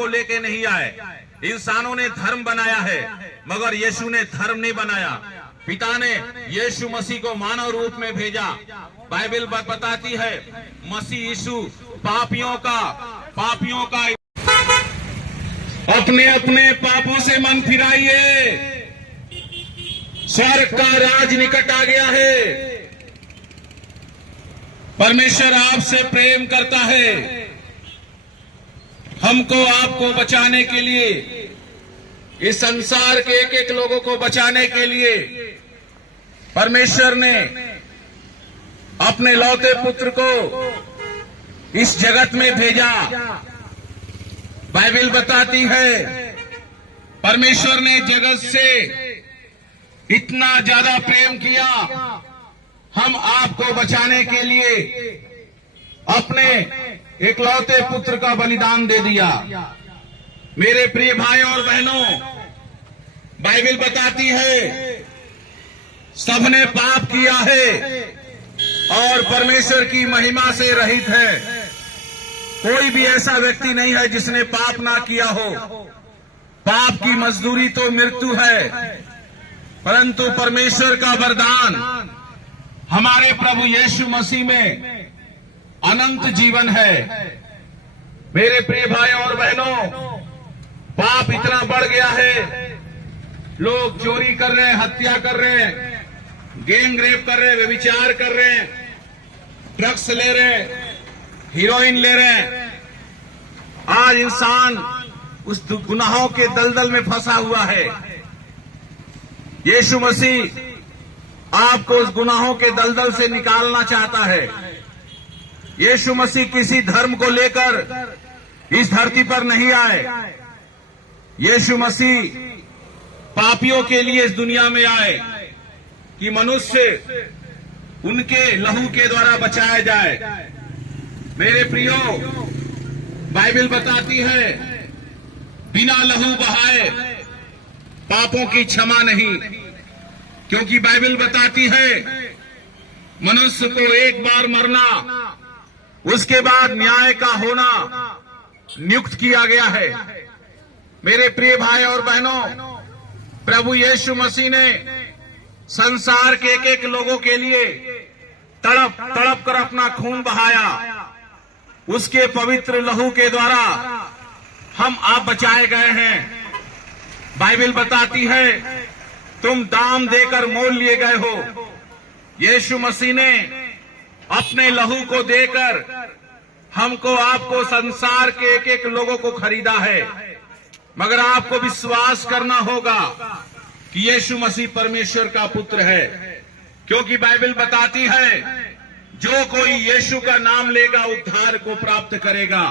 को लेके नहीं आए। इंसानों ने धर्म बनाया है, मगर यीशु ने धर्म नहीं बनाया। पिता ने यीशु मसीह को मानव रूप में भेजा। बाइबल बताती है मसीह यीशु पापियों का अपने अपने पापों से मन फिराइए, स्वर्ग का राज निकट आ गया है। परमेश्वर आपसे प्रेम करता है। हमको आपको बचाने के लिए, इस संसार के एक एक लोगों को बचाने के लिए परमेश्वर ने अपने लौते पुत्र को इस जगत में भेजा। बाइबल बताती है परमेश्वर ने जगत से इतना ज्यादा प्रेम किया, हम आपको बचाने के लिए अपने एकलौते पुत्र का बलिदान दे दिया। मेरे प्रिय भाइयों और बहनों, बाइबल बताती है सबने पाप किया है और परमेश्वर की महिमा से रहित है। कोई भी ऐसा व्यक्ति नहीं है जिसने पाप ना किया हो। पाप की मजदूरी तो मृत्यु है, परंतु परमेश्वर का वरदान हमारे प्रभु यीशु मसीह में अनंत जीवन है। मेरे प्रिय भाइयों और बहनों, पाप इतना बढ़ गया है, लोग चोरी कर रहे हैं, हत्या कर रहे हैं, गैंग रेप कर रहे हैं, व्यभिचार कर रहे हैं, ड्रग्स ले रहे हैं, हीरोइन ले रहे हैं। आज इंसान उस गुनाहों के दलदल में फंसा हुआ है। यीशु मसीह आपको उस गुनाहों के दलदल से निकालना चाहता है। यीशु मसीह किसी धर्म को लेकर इस धरती पर नहीं आए। यीशु मसीह पापियों के लिए इस दुनिया में आए कि मनुष्य उनके लहू के द्वारा बचाया जाए। मेरे प्रियो, बाइबल बताती है बिना लहू बहाए पापों की क्षमा नहीं, क्योंकि बाइबल बताती है मनुष्य को एक बार मरना, उसके बाद न्याय का होना नियुक्त किया गया है। मेरे प्रिय भाई और बहनों, प्रभु यीशु मसीह ने संसार के एक एक लोगों के लिए तड़प तड़प कर अपना खून बहाया। उसके पवित्र लहू के द्वारा हम आप बचाए गए हैं। बाइबल बताती है तुम दाम देकर मोल लिए गए हो। यीशु मसीह ने अपने लहू को देकर हमको आपको संसार के एक एक लोगों को खरीदा है। मगर आपको विश्वास करना होगा कि यीशु मसीह परमेश्वर का पुत्र है, क्योंकि बाइबल बताती है जो कोई यीशु का नाम लेगा उद्धार को प्राप्त करेगा।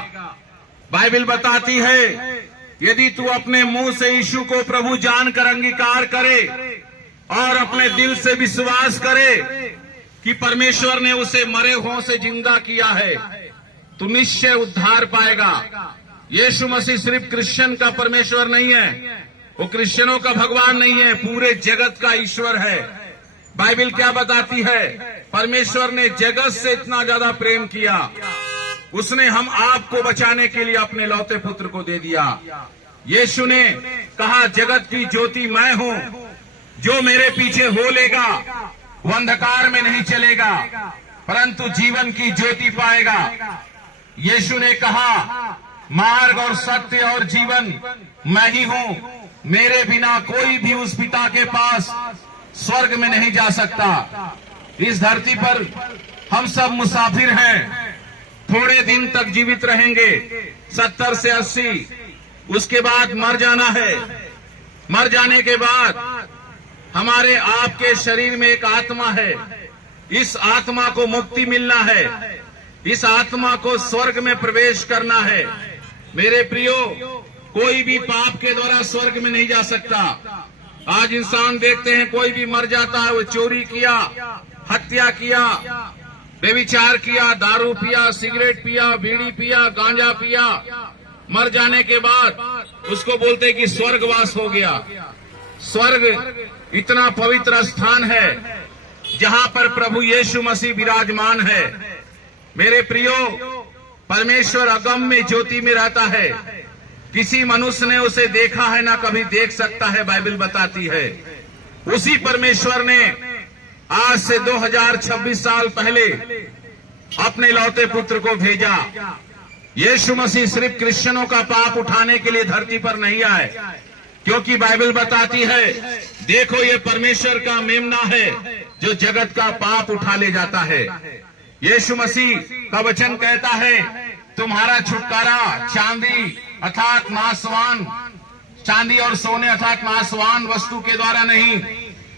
बाइबल बताती है यदि तू अपने मुंह से यीशु को प्रभु जानकर अंगीकार करे और अपने दिल से विश्वास करे कि परमेश्वर ने उसे मरे हुओं से जिंदा किया है, तो निश्चय उद्धार पाएगा। यीशु मसीह सिर्फ क्रिश्चियन का परमेश्वर नहीं है, वो क्रिश्चियनों का भगवान नहीं है, पूरे जगत का ईश्वर है। बाइबल क्या बताती है? परमेश्वर ने जगत से इतना ज्यादा प्रेम किया, उसने हम आपको बचाने के लिए अपने लौते पुत्र को दे दिया। यीशु ने कहा जगत की ज्योति मैं हूं, जो मेरे पीछे हो लेगा वो अंधकार में नहीं चलेगा परंतु जीवन की ज्योति पाएगा। यीशु ने कहा मार्ग और सत्य और जीवन मैं ही हूं, मेरे बिना कोई भी उस पिता के पास स्वर्ग में नहीं जा सकता। इस धरती पर हम सब मुसाफिर हैं, थोड़े दिन तक जीवित रहेंगे, 70 से 80, उसके बाद मर जाना है। मर जाने के बाद हमारे आपके शरीर में एक आत्मा है, इस आत्मा को मुक्ति मिलना है, इस आत्मा को स्वर्ग में प्रवेश करना है। मेरे प्रियो, कोई भी पाप के द्वारा स्वर्ग में नहीं जा सकता। आज इंसान देखते हैं कोई भी मर जाता है, वो चोरी किया, हत्या किया, व्यभिचार किया, दारू पिया, सिगरेट पिया, बीड़ी पिया, गांजा पिया, मर जाने के बाद उसको बोलते कि स्वर्गवास हो गया। स्वर्ग इतना पवित्र स्थान है जहां पर प्रभु यीशु मसीह विराजमान है। मेरे प्रियो, परमेश्वर अगम में ज्योति में रहता है। किसी मनुष्य ने उसे देखा है ना कभी देख सकता है, बाइबल बताती है। उसी परमेश्वर ने आज से 2026 साल पहले अपने लौते पुत्र को भेजा। यीशु मसीह सिर्फ क्रिश्चियनों का पाप उठाने के लिए धरती पर नहीं आए, क्योंकि बाइबल बताती है, देखो ये परमेश्वर का मेमना है जो जगत का पाप उठा ले जाता है। यीशु मसीह का वचन कहता है, तुम्हारा छुटकारा चांदी अर्थात नाशवान, चांदी और सोने अर्थात नाशवान वस्तु के द्वारा नहीं,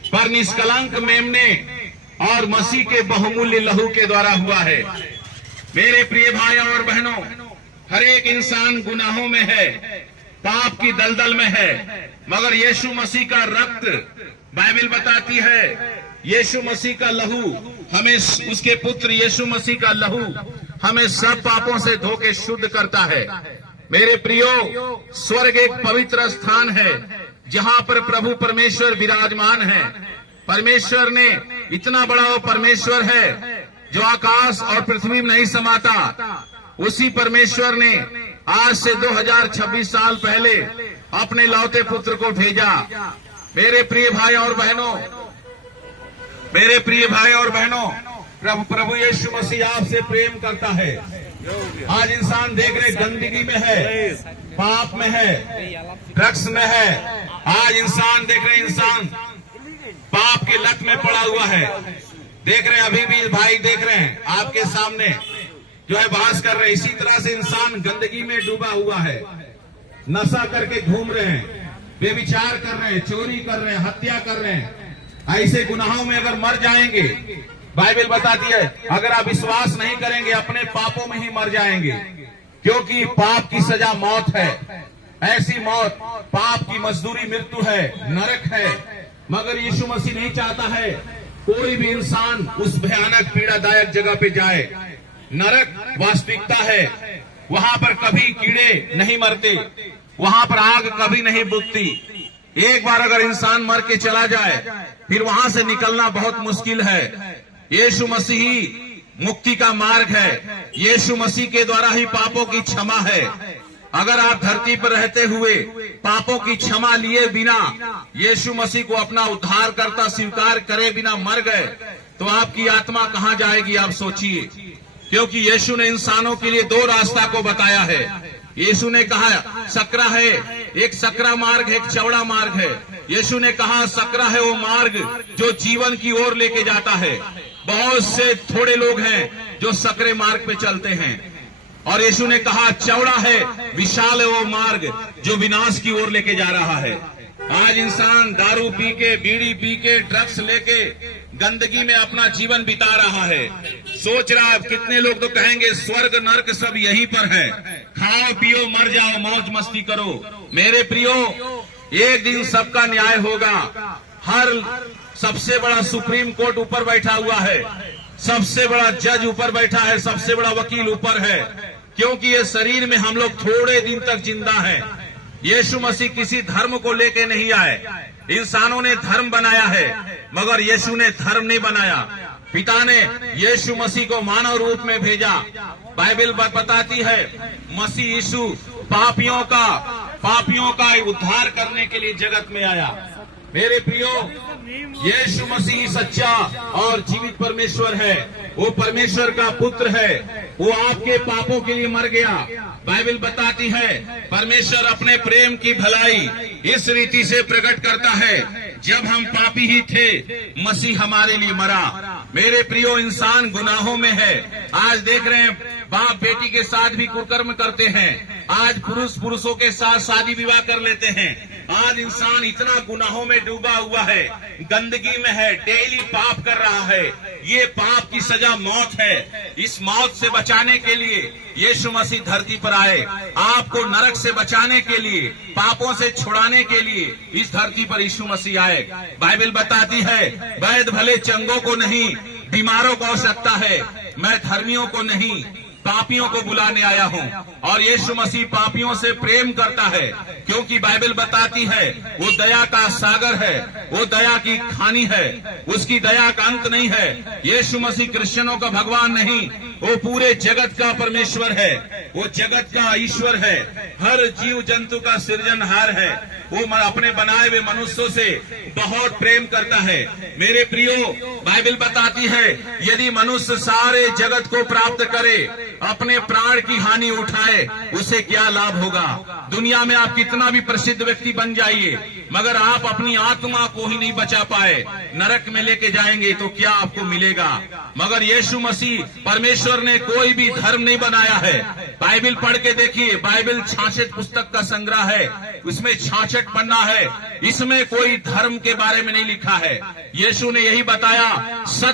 पर निष्कलंक मेमने और मसीह के बहुमूल्य लहू के द्वारा हुआ है। मेरे प्रिय भाइयों और बहनों, हर एक इंसान गुनाहों में है, पाप की दलदल में है, मगर यीशु मसीह का रक्त, बाइबल बताती है, यीशु मसीह का लहू हमें, उसके पुत्र यीशु मसीह का लहू हमें सब पापों से धो के शुद्ध करता है। मेरे प्रियो, स्वर्ग एक पवित्र स्थान है जहां पर प्रभु परमेश्वर विराजमान है। परमेश्वर ने इतना बड़ा वो परमेश्वर है जो आकाश और पृथ्वी में नहीं समाता। उसी परमेश्वर ने आज से 2026 साल पहले अपने लौते पुत्र को भेजा। मेरे प्रिय भाई और बहनों, मेरे प्रिय भाई और बहनों, प्रभु यीशु मसीह आपसे प्रेम करता है। आज इंसान देख रहे गंदगी में है, पाप में है, ड्रग्स में है। आज इंसान देख रहे, इंसान पाप के लत में पड़ा हुआ है। देख रहे हैं, अभी भी भाई देख रहे हैं आपके सामने जो है बहस कर रहे हैं। इसी तरह से इंसान गंदगी में डूबा हुआ है, नशा करके घूम रहे हैं, बेविचार कर रहे हैं, चोरी कर रहे हैं, हत्या कर रहे हैं। ऐसे गुनाहों में अगर मर जाएंगे, बाइबल बताती है, अगर आप विश्वास नहीं करेंगे अपने पापों में ही मर जाएंगे, क्योंकि पाप की सजा मौत है। ऐसी मौत, पाप की मजदूरी मृत्यु है, नरक है। मगर यीशु मसीह नहीं चाहता है कोई भी इंसान उस भयानक पीड़ादायक जगह पे जाए। नरक वास्तविकता है, वहां पर कभी कीड़े नहीं मरते, वहां पर आग कभी नहीं बुझती। एक बार अगर इंसान मर के चला जाए, फिर वहां से निकलना बहुत मुश्किल है। यीशु मसीह ही मुक्ति का मार्ग है। यीशु मसीह के द्वारा ही पापों की क्षमा है। अगर आप धरती पर रहते हुए पापों की क्षमा लिए बिना यीशु मसीह को अपना उद्धारकर्ता स्वीकार करे बिना मर गए, तो आपकी आत्मा कहां जाएगी, आप सोचिए। क्योंकि यीशु ने इंसानों के लिए दो रास्ता को बताया है। यीशु ने कहा सकरा है, एक सकरा मार्ग है, एक चौड़ा मार्ग है। यीशु ने कहा सकरा है वो मार्ग जो जीवन की ओर लेके जाता है। बहुत से थोड़े लोग हैं जो सकरे मार्ग पे चलते हैं। और यीशु ने कहा चौड़ा है, विशाल है वो मार्ग जो विनाश की ओर लेके जा रहा है। आज इंसान दारू पी के, बीड़ी पी के, ड्रग्स लेके गंदगी में अपना जीवन बिता रहा है। सोच रहा है, कितने लोग तो कहेंगे स्वर्ग नर्क सब यहीं पर है, खाओ पियो मर जाओ मौज मस्ती करो। मेरे प्रियो, एक दिन सबका न्याय होगा। हर सबसे बड़ा सुप्रीम कोर्ट ऊपर बैठा हुआ है, सबसे बड़ा जज ऊपर बैठा है, सबसे बड़ा वकील ऊपर है। क्योंकि ये शरीर में हम लोग थोड़े दिन तक जिंदा हैं। यीशु मसीह किसी धर्म को लेके नहीं आए। इंसानों ने धर्म बनाया है, मगर यीशु ने धर्म नहीं बनाया। पिता ने यीशु मसीह को मानव रूप में भेजा। बाइबल बताती है मसीह यीशु पापियों का उद्धार करने के लिए जगत में आया। मेरे प्रियो, यीशु मसीह सच्चा और जीवित परमेश्वर है। वो परमेश्वर का पुत्र है। वो आपके पापों के लिए मर गया। बाइबल बताती है परमेश्वर अपने प्रेम की भलाई इस रीति से प्रकट करता है, जब हम पापी ही थे मसीह हमारे लिए मरा। मेरे प्रियो, इंसान गुनाहों में है। आज देख रहे हैं बाप बेटी के साथ भी कुकर्म करते हैं। आज पुरुष पुरुषों के साथ शादी विवाह कर लेते हैं। आज इंसान इतना गुनाहों में डूबा हुआ है, गंदगी में है, डेली पाप कर रहा है। ये पाप की सजा मौत है। इस मौत से बचाने के लिए यीशु मसीह धरती पर आए। आपको नरक से बचाने के लिए, पापों से छुड़ाने के लिए इस धरती पर यीशु मसीह आए। बाइबल बताती है वैध भले चंगों को नहीं, बीमारों को आवश्यकता है। मैं धर्मियों को नहीं, पापियों को बुलाने आया हूँ। और यीशु मसीह पापियों से प्रेम करता है, क्योंकि बाइबल बताती है वो दया का सागर है, वो दया की खानी है, उसकी दया का अंत नहीं है। यीशु मसीह क्रिश्चियनों का भगवान नहीं, वो पूरे जगत का परमेश्वर है, वो जगत का ईश्वर है, हर जीव जंतु का सृजनहार है। वो अपने बनाए हुए मनुष्यों से बहुत प्रेम करता है। मेरे प्रियो, बाइबल बताती है यदि मनुष्य सारे जगत को प्राप्त करे, अपने प्राण की हानि उठाए, उसे क्या लाभ होगा। दुनिया में आप कितना भी प्रसिद्ध व्यक्ति बन जाइए, मगर आप अपनी आत्मा को ही नहीं बचा पाए, नरक में लेके जाएंगे तो क्या आपको मिलेगा। मगर यीशु मसीह परमेश्वर ने कोई भी धर्म नहीं बनाया है। बाइबल पढ़ के देखिए, बाइबल 66 पुस्तक का संग्रह है, उसमें 66 पन्ना है, इसमें कोई धर्म के बारे में नहीं लिखा है। यीशु ने यही बताया, सत्य